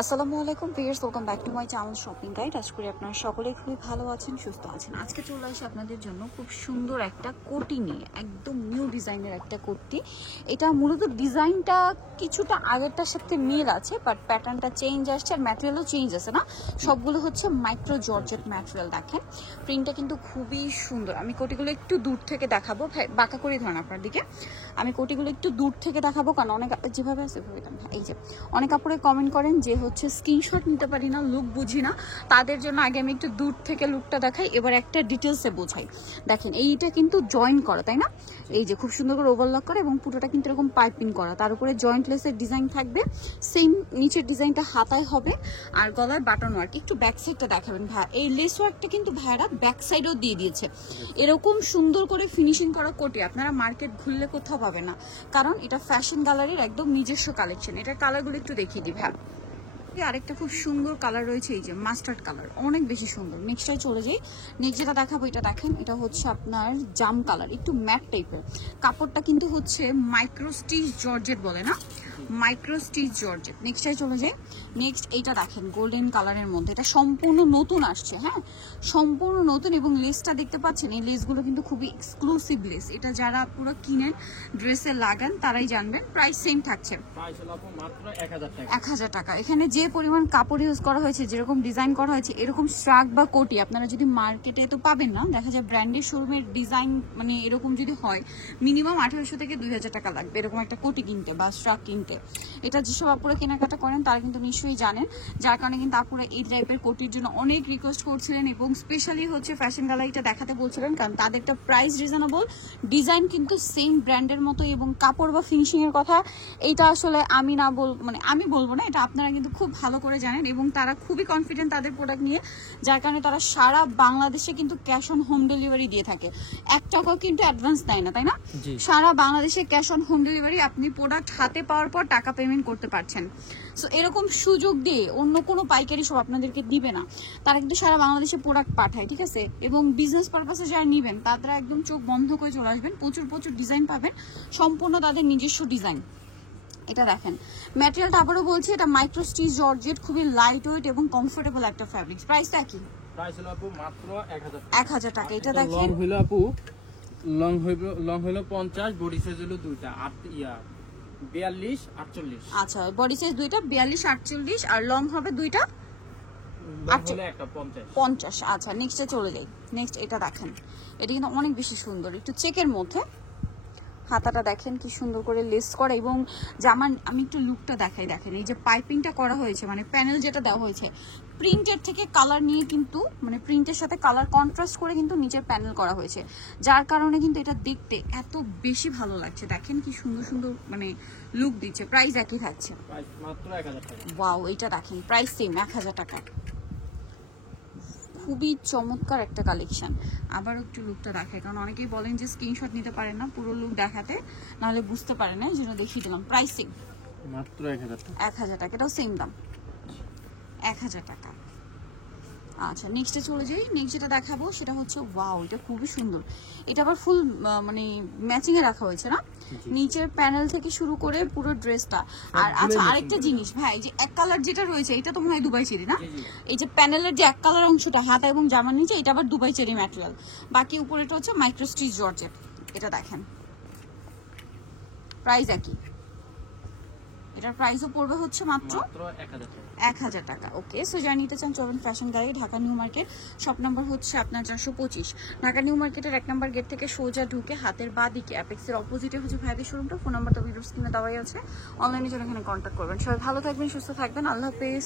আসসালামু আলাইকুম viewers, welcome back to my channel shopping guide. আশা করি আপনারা সকলেই খুবই ভালো আছেন, সুস্থ আছেন। আজকে চলে আসি আপনাদের জন্য খুব সুন্দর একটা কোটি নিয়ে, একদম নিউ ডিজাইনের একটা কোটি। এটা মূলত ডিজাইনটা কিছুটা আগেরটার সাথে মিল আছে, বাট প্যাটার্নটা চেঞ্জ আসছে আর ম্যাটেরিয়ালও চেঞ্জ আছে না। সবগুলো হচ্ছে মাইক্রো জর্জেট ম্যাটেরিয়াল। দেখেন প্রিন্টটা কিন্তু খুবই সুন্দর। আমি কোটিগুলো একটু দূর থেকে দেখাবো, ভাই বাঁকা করে ধরেন আপনার দিকে। আমি কোটিগুলো একটু দূর থেকে দেখাবো, কারণ অনেক যেভাবে আছে এই যে অনেক কাপড়ে কমেন্ট করেন যে হচ্ছে স্ক্রিনশট নিতে পারি না, লুক বুঝি না। তাদের জন্য আগে আমি একটু দূর থেকে লুকটা দেখাই, এবার একটা ডিটেলসে বোঝাই। দেখেন এইটা কিন্তু জয়েন্ট করা, তাই না? এই যে খুব সুন্দর করে ওভারলক করা এবং পুরোটা কিন্তু এরকম পাইপিং করা, তার উপরে জয়েন্ট লেসের ডিজাইন থাকবে। সেম নিচের ডিজাইনটা হাতায় হবে আর গলার বাটন ওয়ার্ক। একটু ব্যাক সাইডটা দেখাবেন ভাই। এই লেস ওয়ার্কটা কিন্তু ভাইরা ব্যাক সাইডও দিয়ে দিয়েছে। এরকম সুন্দর করে ফিনিশিং করা কোটি আপনারা মার্কেট ঘুরলে কোথাও পাবেন না, কারণ এটা ফ্যাশন গ্যালারির একদম নিজস্ব কালেকশন। এটার কালারগুলো একটু দেখিয়ে দিই ভাই। আরেকটা খুব সুন্দর কালার রয়েছে, এই যে মাস্টার্ড কালার, অনেক বেশি সুন্দর। নেক্সটটা চলে যাই। নেক্সট যেটা দেখাবো এটা দেখেন, এটা হচ্ছে আপনার জাম কালার, একটু ম্যাট টাইপের। কাপড়টা কিন্তু হচ্ছে মাইক্রো স্টিচ জর্জেট বলে না, মাইক্রো স্টিচ জর্জেট। নেক্সটটাই চলে যাই। নেক্সট এইটা দেখেন গোল্ডেন কালারের মধ্যে, এটা সম্পূর্ণ নতুন আসছে, হ্যাঁ সম্পূর্ণ নতুন। এবং লেসটা দেখতে পাচ্ছেন, এই লেসগুলো কিন্তু খুবই এক্সক্লুসিভ লেস। এটা যারা পুরো কিনেন ড্রেসে লাগান তারাই জানবেন। প্রাইস সেম থাকছে, মাত্র 1000 টাকা। এখানে যে পরিমাণ কাপড় ইউজ করা হয়েছে, যেরকম ডিজাইন করা হয়েছে, এরকম স্ট্রাক বা কোটি আপনারা যদি মার্কেটে তো পাবেন না। দেখা যায় ব্র্যান্ডের শোরুমের ডিজাইন মানে এরকম যদি হয় মিনিমাম 1800 থেকে 2000 টাকা লাগবে এরকম একটা কোটি কিনতে বা স্ট্রাক কিনতে। এটা যেসব আপুরা কেনাকাটা করেন তারা কিন্তু নিশ্চয়ই জানেন, যার কারণে কিন্তু আপুরা এই টাইপের কোটির জন্য অনেক রিকোয়েস্ট করছিলেন এবং স্পেশালি হচ্ছে ফ্যাশন গ্যালারিটা দেখাতে বলছিলেন, কারণ তাদেরটা প্রাইস রিজনেবল, ডিজাইন কিন্তু সেম ব্র্যান্ডের মতো এবং কাপড় বা ফিনিশিং এর কথা এইটা আসলে আমি না মানে আমি বলবো না, এটা আপনারা কিন্তু খুব ভালো করে জানেন এবং তারা খুবই কনফিডেন্ট তাদের প্রোডাক্ট নিয়ে, যার কারণে তারা সারা বাংলাদেশে কিন্তু ক্যাশ অন হোম ডেলিভারি দিয়ে থাকে। 1 টাকাও কিন্তু অ্যাডভান্স দেয় না, তাই না? সারা বাংলাদেশে ক্যাশ অন হোম ডেলিভারি, আপনি প্রোডাক্ট হাতে পাওয়ার পর টাকা পেমেন্ট করতে পারছেন। সো এরকম সুযোগ দিয়ে অন্য কোনো পাইকারি সব আপনাদেরকে দিবে না, তারা কিন্তু সারা বাংলাদেশে প্রোডাক্ট পাঠায়, ঠিক আছে? এবং বিজনেস পারপাসে যারা নেবেন তারা একদম চোখ বন্ধ করে চলে আসবেন, প্রচুর প্রচুর ডিজাইন পাবেন, সম্পূর্ণ তাদের নিজস্ব ডিজাইন। এটা দেখেন ম্যাটেরিয়ালটা, আবারও বলছি এটা মাইক্রো স্টিচ জর্জেট, খুবই লাইট ওয়েট এবং কমফোর্টেবল একটা ফ্যাব্রিক। প্রাইসটা কি? প্রাইস হলো আপু মাত্র 1000 টাকা। এটা দেখেন লং হলো আপু, লং হলো 50, বডি সাইজ হলো দুইটা 42 48। আচ্ছা বডি সাইজ দুইটা 42 48 আর লং হবে দুইটা হলো একটা 50। আচ্ছা নেক্সটে চলে যাই। নেক্সট এটা দেখেন, এটা কিন্তু অনেক বেশি সুন্দর, একটু চেকের মধ্যে। হাতাটা দেখেন কি সুন্দর করে লেস করা এবং জামা। আমি একটু লুকটা দেখাই, দেখেন এই যে পাইপিংটা করা হয়েছে, মানে প্যানেল যেটা দেওয়া হয়েছে প্রিন্টের থেকে কালার নিয়ে কিন্তু, মানে প্রিন্টের সাথে কালার কন্ট্রাস্ট করে কিন্তু নিচের প্যানেল করা হয়েছে, যার কারণে কিন্তু এটা দেখতে এত বেশি ভালো লাগছে। দেখেন কি সুন্দর সুন্দর মানে লুক দিচ্ছে। প্রাইস একই থাকছে, প্রাইস মাত্র 1000 টাকা। ওয়াও, এটা দেখেন প্রাইস সেম 1000 টাকা। খুবই চমৎকার একটা কালেকশন। আবার একটু লুকটা দেখায়, কারণ অনেকেই বলেন যে স্ক্রিনশট নিতে পারেন না পুরো লুক দেখাতে, নাহলে বুঝতে পারেন না, যেটা দেখিয়ে দিলাম। প্রাইস সেম মাত্র 1000 টাকা। 1000 টাকা, এটাও সেম দাম 1000 টাকা। আচ্ছা নেক্সটে চলে যাই। নেক্সট যেটা দেখাবো সেটা হচ্ছে ওয়াও, এটা খুবই সুন্দর। এটা আবার ফুল মানে ম্যাচিং এ রাখা হয়েছে না, নিচের প্যানেল থেকে শুরু করে পুরো ড্রেসটা। আর আচ্ছা আরেকটা জিনিস ভাই, যে এক কালার যেটা রয়েছে এটা তো মনে হয় দুবাই চেরি না? এই যে প্যানেলের যে এক কালার অংশটা হাতা এবং জামার নিচে, এটা আবার দুবাই চেরি ম্যাটেরিয়াল, বাকি উপরেটা হচ্ছে মাইক্রো স্টিচ জর্জেট। এটা দেখেন প্রাইস একই, এটার প্রাইসও পড়বে হচ্ছে মাত্র 1000 টাকা। ওকে, সো যারা নিতে চান চলুন fashion gallery, Dhaka new market, shop number হচ্ছে আপনার 425। ঢাকা নিউ মার্কেটের 1 নম্বর গেট থেকে সোজা ঢুকে হাতের বাঁ দিকে অ্যাপেক্সের অপোজিটে হচ্ছে ভাইদের শোরুমটা। ফোন নাম্বার তো ভিডিওর স্ক্রিনে দেওয়াই আছে, অনলাইনে জন্য এখানে কন্ট্যাক্ট করবেন। সবাই ভালো থাকবেন, সুস্থ থাকবেন, আল্লাহ হাফেজ।